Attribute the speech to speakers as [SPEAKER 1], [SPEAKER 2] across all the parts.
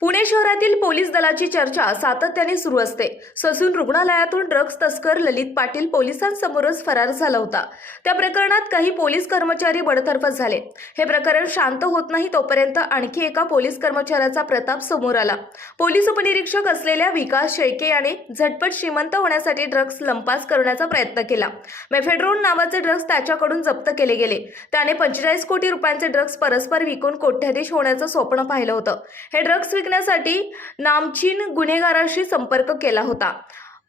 [SPEAKER 1] पुणे शहरातील पोलीस दलाची चर्चा सातत्याने सुरू असते. ससून रुग्णालयातून ड्रग्ज तस्कर ललित पाटील पोलिसांसमोरच फरार झाला होता. त्या प्रकरणात काही पोलीस कर्मचारी बडतर्फ झाले. हे प्रकरण शांत होत नाही तोपर्यंत आणखी एका पोलीस कर्मचाऱ्याचा प्रताप समोर आला. पोलीस उपनिरीक्षक असलेल्या विकास शेळके याने झटपट श्रीमंत होण्यासाठी ड्रग्ज लंपास करण्याचा प्रयत्न केला. मेफेड्रोन नावाचे ड्रग्ज त्याच्याकडून जप्त केले गेले. त्याने पंचेचाळीस कोटी रुपयांचे ड्रग्ज परस्पर विकून कोट्याधीश होण्याचं स्वप्न पाहिलं होतं. हे ड्रग्ज विकण्यासाठी नामचीन गुन्हेगाराशी संपर्क केला होता.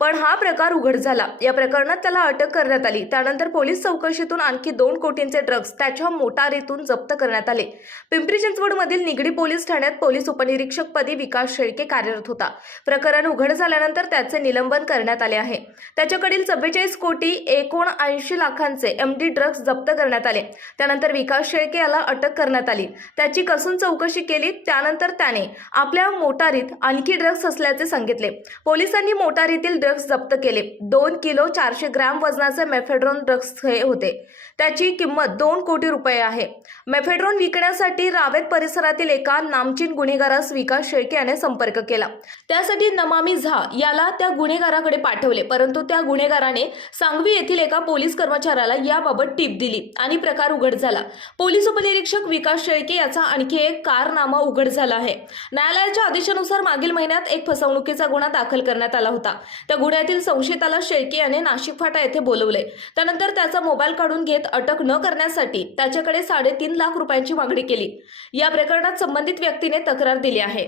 [SPEAKER 1] पण हा प्रकार उघड झाला. या प्रकरणात त्याला अटक करण्यात आली. त्यानंतर पोलीस चौकशीतून आणखी दोन कोटींचे ड्रग्ज त्याच्या मोटारीतून जप्त करण्यात आले. पिंपरी चिंचवडमधील निगडी पोलीस ठाण्यात पोलीस उपनिरीक्षक पदी विकास शेळके कार्यरत होता. प्रकरण उघड झाल्यानंतर त्याचे निलंबन करण्यात आले आहे. त्याच्याकडील चव्वेचाळीस कोटी एकोणऐंशी लाखांचे एमडी ड्रग्ज जप्त करण्यात आले. त्यानंतर विकास शेळके याला अटक करण्यात आली. त्याची कसून चौकशी केली? त्यानंतर त्याने आपल्या मोटारीत आणखी ड्रग्ज असल्याचे सांगितले. पोलिसांनी मोटारीतील ड्रग्ज जप्त केले. दोन किलो चारशे ग्रॅम वजनाचे मेफेड्रॉन ड्रग्ज हे होते. त्याची किंमत दोन कोटी रुपये आहे. मेफेड्रॉन विकण्यासाठी रावेत परिसरातील एका नामचीन गुन्हेगारास विकास शेळके याने संपर्क केला. त्यासाठी नमामी झा याला त्या गुन्हेगाराकडे पाठवले परंतु त्या गुन्हेगाराने सांगवी येथील एका पोलीस कर्मचाऱ्याला याबाबत टीप दिली आणि प्रकार उघड झाला. पोलीस उपनिरीक्षक विकास शेळके याचा आणखी एक कारनामा उघड झाला आहे. न्यायालयाच्या आदेशानुसार मागील महिन्यात एक फसवणुकीचा गुन्हा दाखल करण्यात आला होता. त्या गुन्ह्यातील संशयिताला शेळके याने नाशिक फाटा येथे बोलवले. त्यानंतर त्याचा मोबाईल काढून घेत अटक न करण्यासाठी त्याच्याकडे साडेतीन लाख रुपयांची मागणी केली. या प्रकरणात संबंधित व्यक्तीने तक्रार दिली आहे.